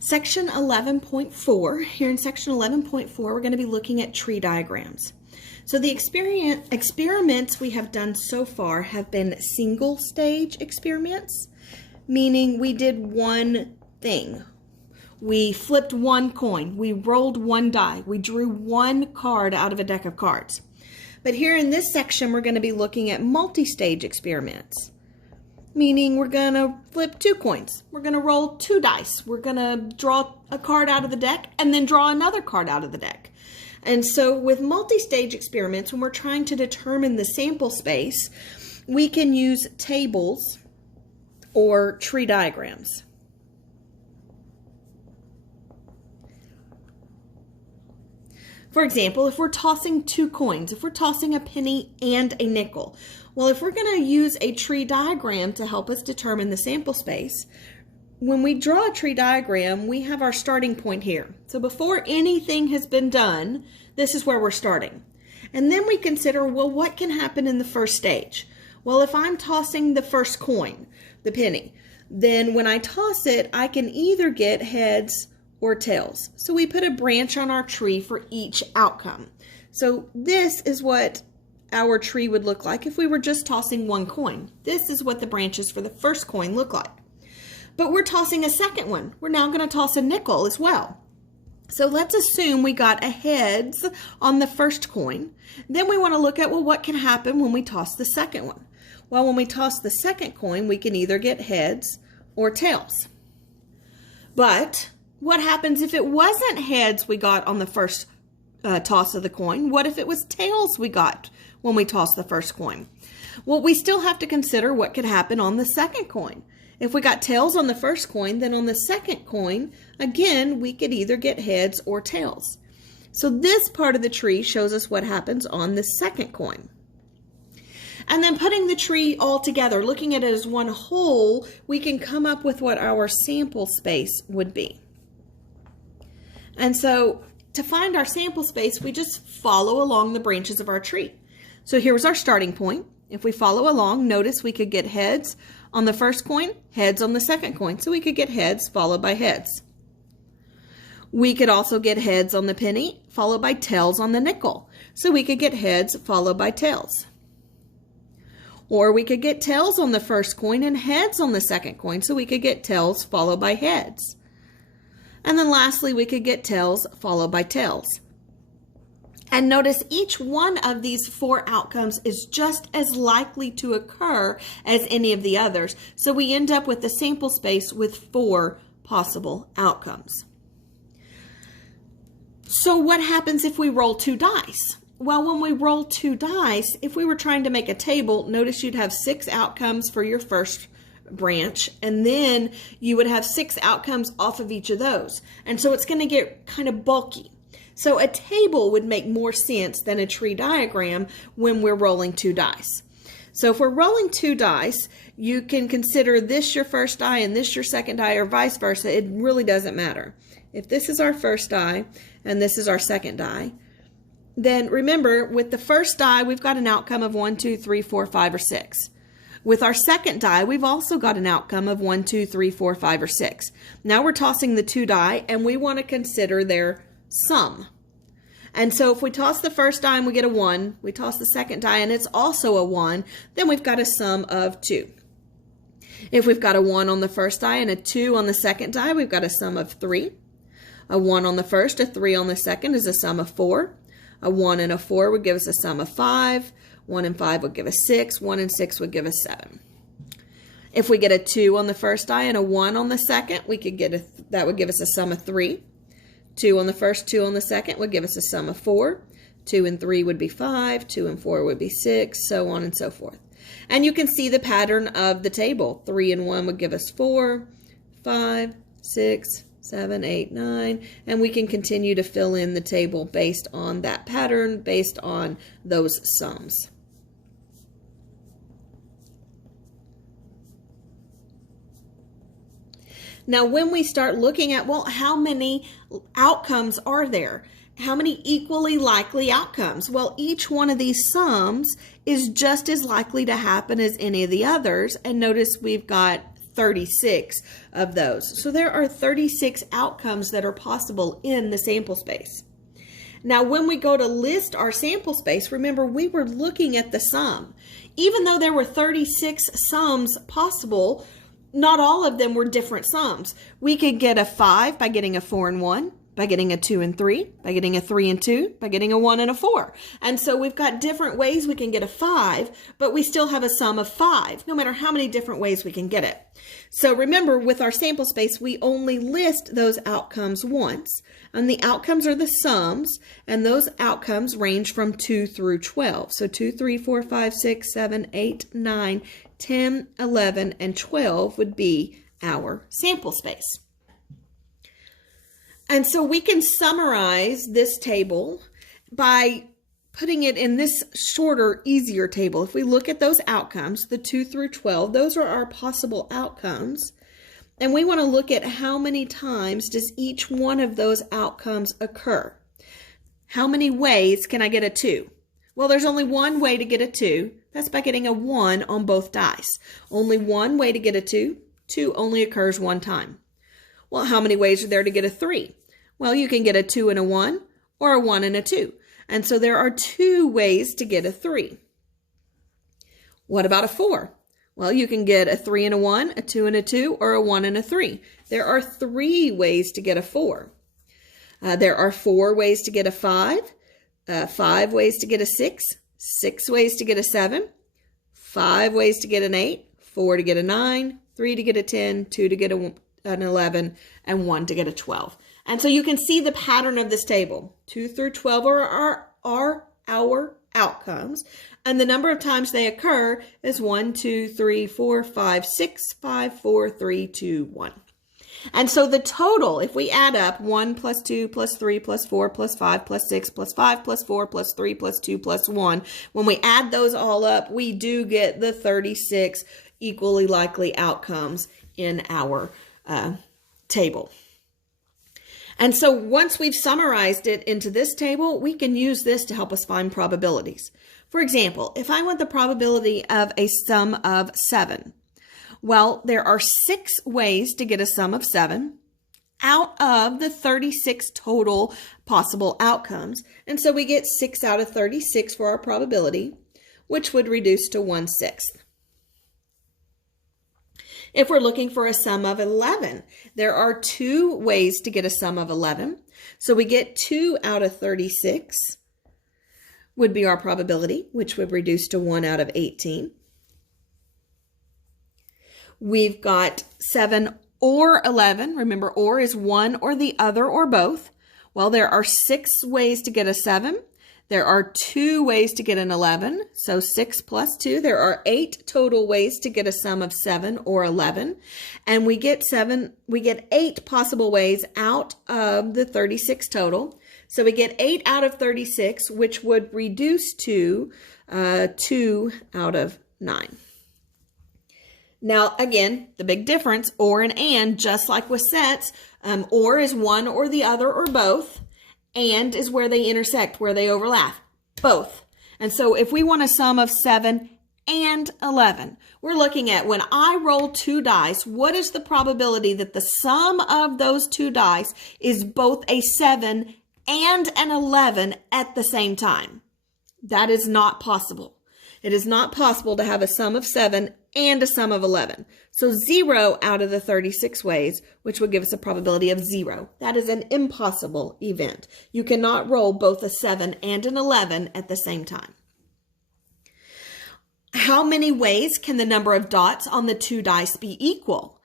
Section 11.4, here in section 11.4, we're going to be looking at tree diagrams. So the experiments we have done so far have been single stage experiments, meaning we did one thing. We flipped one coin, we rolled one die, we drew one card out of a deck of cards. But here in this section, we're going to be looking at multi-stage experiments. Meaning we're going to flip two coins. We're going to roll two dice. We're going to draw a card out of the deck and then draw another card out of the deck. And so with multi-stage experiments, when we're trying to determine the sample space, we can use tables or tree diagrams. For example, if we're tossing two coins, if we're tossing a penny and a nickel, well, if we're going to use a tree diagram to help us determine the sample space, when we draw a tree diagram, we have our starting point here. So before anything has been done, this is where we're starting. And then we consider, well, what can happen in the first stage? Well, if I'm tossing the first coin, the penny, then when I toss it, I can either get heads or tails. So we put a branch on our tree for each outcome. So this is what our tree would look like if we were just tossing one coin. This is what the branches for the first coin look like. But we're tossing a second one. We're now going to toss a nickel as well. So let's assume we got a heads on the first coin. Then we want to look at, well, what can happen when we toss the second one? Well, when we toss the second coin, we can either get heads or tails. But what happens if it wasn't heads we got on the first toss of the coin? What if it was tails we got when we tossed the first coin? Well, we still have to consider what could happen on the second coin. If we got tails on the first coin, then on the second coin, again, we could either get heads or tails. So this part of the tree shows us what happens on the second coin. And then putting the tree all together, looking at it as one whole, we can come up with what our sample space would be. And so to find our sample space, we just follow along the branches of our tree. So here's our starting point. If we follow along, notice we could get heads on the first coin, heads on the second coin. So we could get heads followed by heads. We could also get heads on the penny, followed by tails on the nickel. So we could get heads followed by tails. Or we could get tails on the first coin and heads on the second coin. So we could get tails followed by heads. And then lastly, we could get tails followed by tails. And notice each one of these four outcomes is just as likely to occur as any of the others. So we end up with the sample space with four possible outcomes. So what happens if we roll two dice? Well, when we roll two dice, if we were trying to make a table, notice you'd have 6 outcomes for your first branch, and then you would have 6 outcomes off of each of those. And so it's going to get kind of bulky. So a table would make more sense than a tree diagram when we're rolling two dice. So if we're rolling two dice, you can consider this your first die and this your second die, or vice versa. It really doesn't matter. If this is our first die and this is our second die, then remember, with the first die, we've got an outcome of 1, 2, 3, 4, 5, or 6. With our second die, we've also got an outcome of 1, 2, 3, 4, 5, or 6. Now we're tossing the two die, and we want to consider their sum. And so if we toss the first die and we get a 1, we toss the second die and it's also a 1, then we've got a sum of 2. If we've got a 1 on the first die and a 2 on the second die, we've got a sum of 3. A 1 on the first, a 3 on the second is a sum of 4. A 1 and a 4 would give us a sum of 5. 1 and 5 would give us 6. 1 and 6 would give us 7. If we get a 2 on the first die and a 1 on the second, we could get that would give us a sum of 3. 2 on the first, 2 on the second would give us a sum of 4. 2 and 3 would be 5. 2 and 4 would be 6, so on and so forth. And you can see the pattern of the table. 3 and 1 would give us 4, 5, 6, 7, 8, 9, and we can continue to fill in the table based on that pattern, based on those sums. Now, when we start looking at, well, how many outcomes are there? How many equally likely outcomes? Well, each one of these sums is just as likely to happen as any of the others. And notice we've got 36 of those. So there are 36 outcomes that are possible in the sample space. Now, when we go to list our sample space, remember we were looking at the sum. Even though there were 36 sums possible, not all of them were different sums. We could get a 5 by getting a 4 and 1, by getting a 2 and 3, by getting a 3 and 2, by getting a 1 and a 4. And so we've got different ways we can get a 5, but we still have a sum of 5, no matter how many different ways we can get it. So remember, with our sample space, we only list those outcomes once. And the outcomes are the sums, and those outcomes range from 2 through 12. So 2, 3, 4, 5, 6, 7, 8, 9, 10, 11, and 12 would be our sample space. And so we can summarize this table by putting it in this shorter, easier table. If we look at those outcomes, the 2 through 12, those are our possible outcomes. And we want to look at how many times does each one of those outcomes occur. How many ways can I get a 2? Well, there's only one way to get a 2. That's by getting a 1 on both dice. Only one way to get a 2. 2 only occurs one time. Well, how many ways are there to get a 3? Well, you can get a 2 and a 1 or a 1 and a 2. And so there are 2 ways to get a 3. What about a 4? Well, you can get a 3 and a 1, a 2 and a 2, or a 1 and a 3. There are 3 ways to get a 4. There are 4 ways to get a 5, 5 ways to get a 6, 6 ways to get a 7, 5 ways to get an 8, 4 to get a 9, 3 to get a 10, 2 to get an 11, and 1 to get a 12. And so you can see the pattern of this table. 2 through 12 are our outcomes. And the number of times they occur is 1, 2, 3, 4, 5, 6, 5, 4, 3, 2, 1. And so the total, if we add up 1 plus 2 plus 3 plus 4 plus 5 plus 6 plus 5 plus 4 plus 3 plus 2 plus 1, when we add those all up, we do get the 36 equally likely outcomes in our table. And so once we've summarized it into this table, we can use this to help us find probabilities. For example, if I want the probability of a sum of 7, well, there are 6 ways to get a sum of 7 out of the 36 total possible outcomes. And so we get 6 out of 36 for our probability, which would reduce to 1/6. If we're looking for a sum of 11, there are 2 ways to get a sum of 11. So we get 2 out of 36 would be our probability, which would reduce to 1 out of 18. We've got 7 or 11. Remember, or is one or the other or both. Well, there are 6 ways to get a 7. There are 2 ways to get an 11, so 6 plus 2. There are 8 total ways to get a sum of 7 or 11, and we get 8 possible ways out of the 36 total. So we get 8 out of 36, which would reduce to 2 out of 9. Now, again, the big difference, or and, just like with sets, or is one or the other or both. And is where they intersect, where they overlap, both. And so if we want a sum of 7 and 11, we're looking at when I roll 2 dice, what is the probability that the sum of those 2 dice is both a 7 and an 11 at the same time? That is not possible. It is not possible to have a sum of 7 and a sum of 11. So 0 out of the 36 ways, which would give us a probability of 0. That is an impossible event. You cannot roll both a 7 and an 11 at the same time. How many ways can the number of dots on the 2 dice be equal?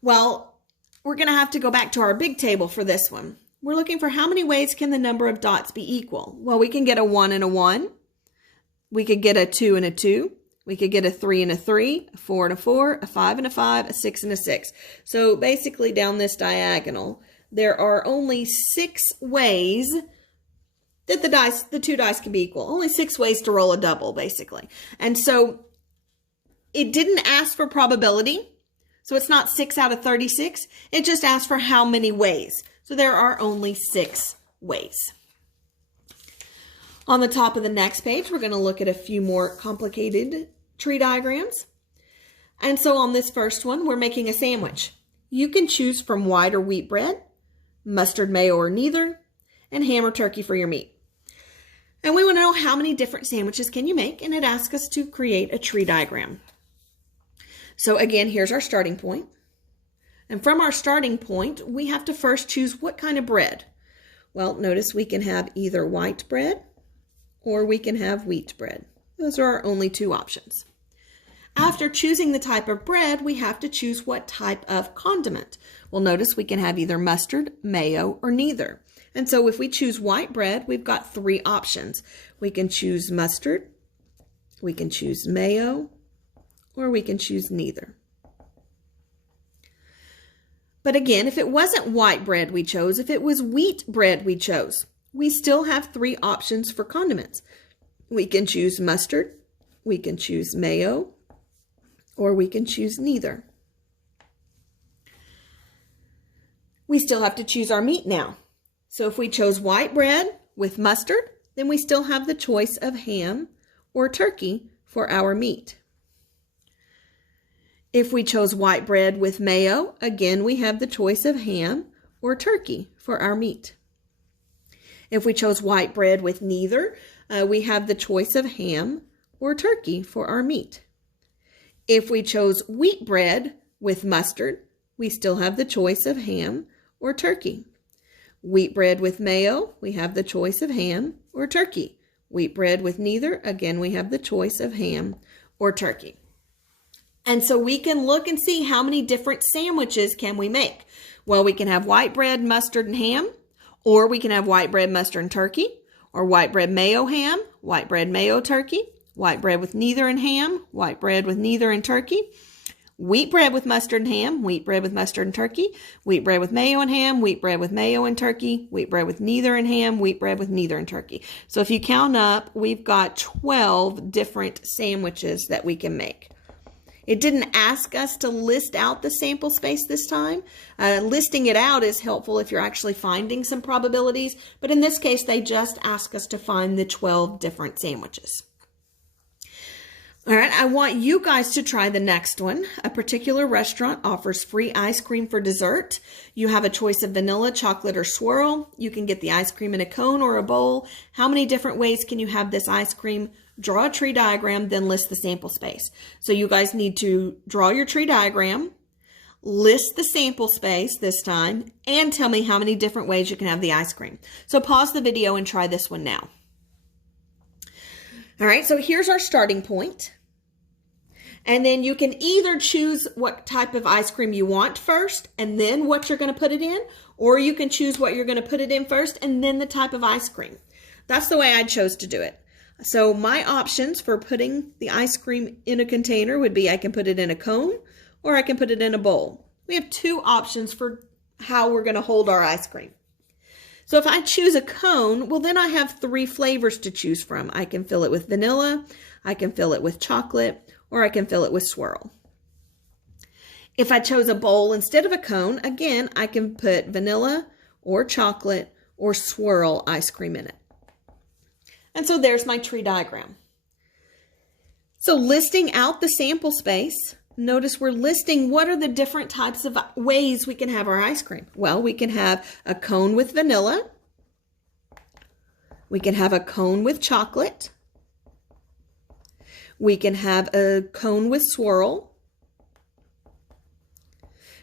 Well, we're going to have to go back to our big table for this one. We're looking for how many ways can the number of dots be equal? Well, we can get a 1 and a 1. We could get a 2 and a 2. We could get a 3 and a 3, a 4 and a 4, a 5 and a 5, a 6 and a 6. So basically down this diagonal, there are only 6 ways that the 2 dice can be equal. Only 6 ways to roll a double, basically. And so it didn't ask for probability. So it's not 6 out of 36. It just asked for how many ways. So there are only 6 ways. On the top of the next page, we're going to look at a few more complicated tree diagrams. And so on this first one, we're making a sandwich. You can choose from white or wheat bread, mustard, mayo, or neither, and ham or turkey for your meat. And we want to know how many different sandwiches can you make, and it asks us to create a tree diagram. So again, here's our starting point. And from our starting point, we have to first choose what kind of bread. Well, notice we can have either white bread or we can have wheat bread. Those are our only two options. After choosing the type of bread, we have to choose what type of condiment. Well, notice we can have either mustard, mayo, or neither. And so if we choose white bread, we've got three options. We can choose mustard, we can choose mayo, or we can choose neither. But again, if it wasn't white bread we chose, if it was wheat bread we chose, we still have three options for condiments. We can choose mustard, we can choose mayo, or we can choose neither. We still have to choose our meat now. So if we chose white bread with mustard, then we still have the choice of ham or turkey for our meat. If we chose white bread with mayo, again, we have the choice of ham or turkey for our meat. If we chose white bread with neither, we have the choice of ham or turkey for our meat. If we chose wheat bread with mustard, we still have the choice of ham or turkey. Wheat bread with mayo, we have the choice of ham or turkey. Wheat bread with neither, again, we have the choice of ham or turkey. And so we can look and see how many different sandwiches can we make. Well, we can have white bread, mustard, and ham, or we can have white bread, mustard, and turkey, or white bread, mayo, ham, white bread, mayo, turkey, white bread with neither and ham, white bread with neither and turkey, wheat bread with mustard and ham, wheat bread with mustard and turkey, wheat bread with mayo and ham, wheat bread with mayo and turkey, wheat bread with neither and ham, wheat bread with neither and turkey. So if you count up, we've got 12 different sandwiches that we can make. It didn't ask us to list out the sample space this time. Listing it out is helpful if you're actually finding some probabilities, but in this case, they just ask us to find the 12 different sandwiches. All right, I want you guys to try the next one. A particular restaurant offers free ice cream for dessert. You have a choice of vanilla, chocolate, or swirl. You can get the ice cream in a cone or a bowl. How many different ways can you have this ice cream? Draw a tree diagram, then list the sample space. So you guys need to draw your tree diagram, list the sample space this time, and tell me how many different ways you can have the ice cream. So pause the video and try this one now. All right, so here's our starting point. And then you can either choose what type of ice cream you want first and then what you're going to put it in, or you can choose what you're going to put it in first and then the type of ice cream. That's the way I chose to do it. So my options for putting the ice cream in a container would be I can put it in a cone or I can put it in a bowl. We have two options for how we're going to hold our ice cream. So if I choose a cone, well, then I have three flavors to choose from. I can fill it with vanilla, I can fill it with chocolate, or I can fill it with swirl. If I chose a bowl instead of a cone, again, I can put vanilla or chocolate or swirl ice cream in it. And so there's my tree diagram. So listing out the sample space, notice we're listing what are the different types of ways we can have our ice cream. Well, we can have a cone with vanilla. We can have a cone with chocolate. We can have a cone with swirl.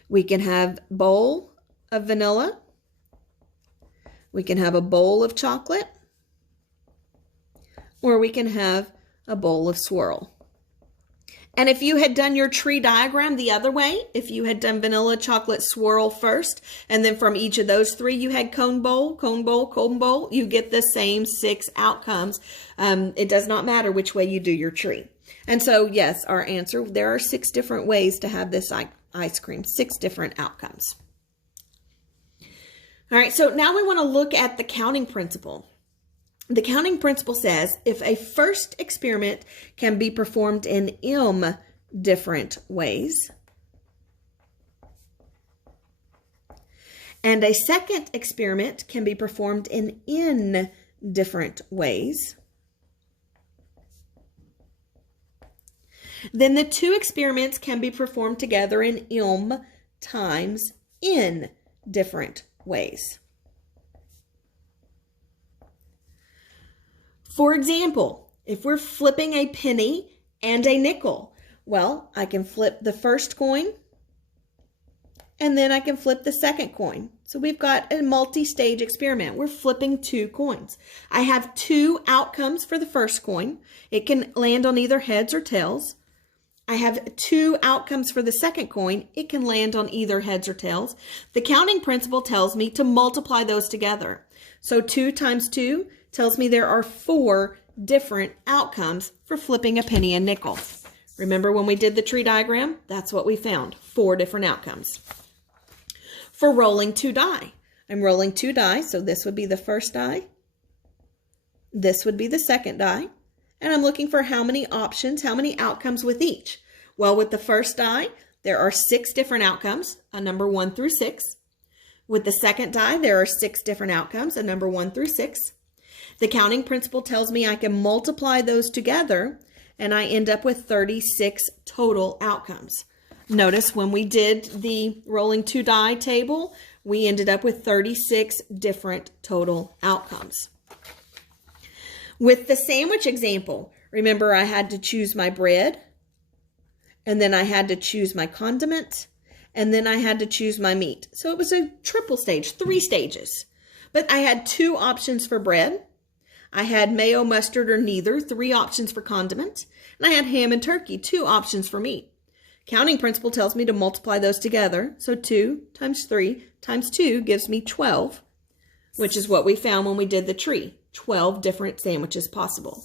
We can have a bowl of vanilla. We can have a bowl of chocolate. Or we can have a bowl of swirl. And if you had done your tree diagram the other way, if you had done vanilla, chocolate, swirl first, and then from each of those three you had cone bowl, cone bowl, cone bowl, you get the same 6 outcomes. It does not matter which way you do your tree. And so, yes, our answer, there are 6 different ways to have this ice cream, 6 different outcomes. All right, so now we want to look at the counting principle. The counting principle says if a first experiment can be performed in m different ways, and a second experiment can be performed in n different ways, then the two experiments can be performed together in m times n different ways. For example, if we're flipping a penny and a nickel, well, I can flip the first coin and then I can flip the second coin. So we've got a multi-stage experiment. We're flipping two coins. I have two outcomes for the first coin. It can land on either heads or tails. I have two outcomes for the second coin. It can land on either heads or tails. The counting principle tells me to multiply those together. So 2 times 2 tells me there are 4 different outcomes for flipping a penny and nickel. Remember when we did the tree diagram? That's what we found, 4 different outcomes. For rolling 2 die, I'm rolling 2 die, so this would be the first die. This would be the second die. And I'm looking for how many options, how many outcomes with each. Well, with the first die, there are 6 different outcomes, a number 1 through 6. With the second die, there are 6 different outcomes, a number 1 through 6. The counting principle tells me I can multiply those together, and I end up with 36 total outcomes. Notice when we did the rolling 2 die table, we ended up with 36 different total outcomes. With the sandwich example, remember I had to choose my bread, and then I had to choose my condiment, and then I had to choose my meat. So it was a triple stage, 3 stages. But I had 2 options for bread. I had mayo, mustard, or neither, 3 options for condiment. And I had ham and turkey, 2 options for meat. Counting principle tells me to multiply those together. So 2 times 3 times 2 gives me 12, which is what we found when we did the tree. 12 different sandwiches possible.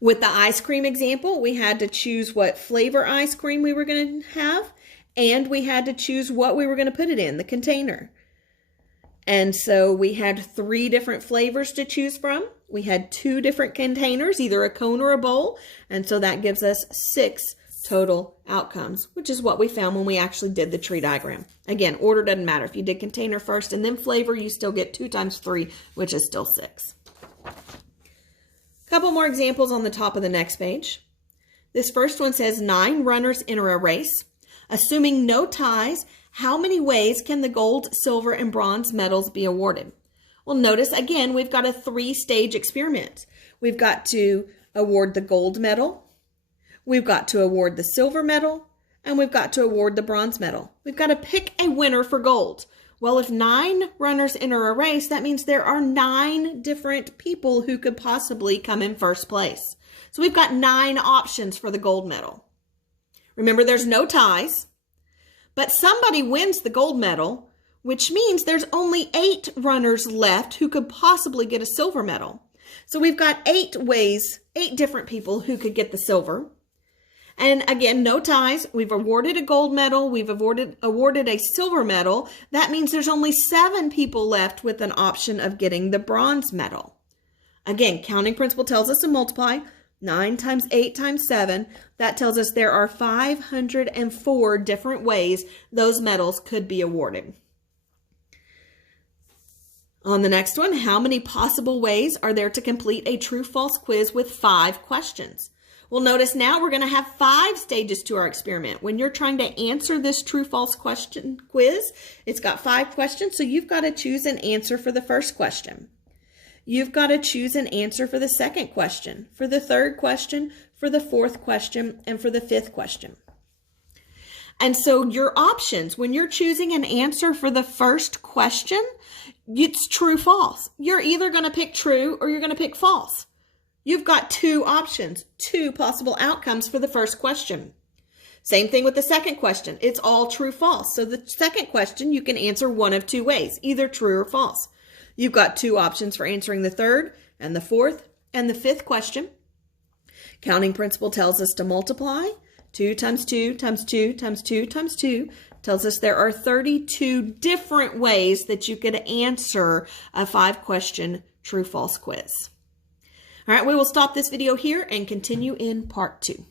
With the ice cream example, we had to choose what flavor ice cream we were going to have, and we had to choose what we were going to put it in, the container. And so we had 3 different flavors to choose from. We had 2 different containers, either a cone or a bowl, and so that gives us 6 total outcomes, which is what we found when we actually did the tree diagram. Again, order doesn't matter. If you did container first and then flavor, you still get 2 times 3, which is still 6. Couple more examples on the top of the next page. This first one says 9 runners enter a race. Assuming no ties, how many ways can the gold, silver, and bronze medals be awarded? Well, notice again, we've got a 3-stage experiment. We've got to award the gold medal, we've got to award the silver medal, and we've got to award the bronze medal. We've got to pick a winner for gold. Well, if 9 runners enter a race, that means there are 9 different people who could possibly come in first place. So we've got 9 options for the gold medal. Remember, there's no ties, but somebody wins the gold medal, which means there's only 8 runners left who could possibly get a silver medal. So we've got 8 ways, 8 different people who could get the silver. And again, no ties. We've awarded a gold medal. We've awarded a silver medal. That means there's only 7 people left with an option of getting the bronze medal. Again, counting principle tells us to multiply 9 times 8 times 7. That tells us there are 504 different ways those medals could be awarded. On the next one, how many possible ways are there to complete a true-false quiz with 5 questions? Well, notice now we're going to have 5 stages to our experiment. When you're trying to answer this true-false question quiz, it's got 5 questions, so you've got to choose an answer for the first question. You've got to choose an answer for the second question, for the third question, for the fourth question, and for the 5th question. And so your options, when you're choosing an answer for the first question, it's true, false. You're either going to pick true or you're going to pick false. You've got 2 options, 2 possible outcomes for the first question. Same thing with the second question. It's all true, false. So the second question, you can answer one of 2 ways, either true or false. You've got 2 options for answering the third and the fourth and the 5th question. Counting principle tells us to multiply. 2 times 2 times 2 times 2 times 2 tells us there are 32 different ways that you could answer a 5-question true-false quiz. All right, we will stop this video here and continue in part 2.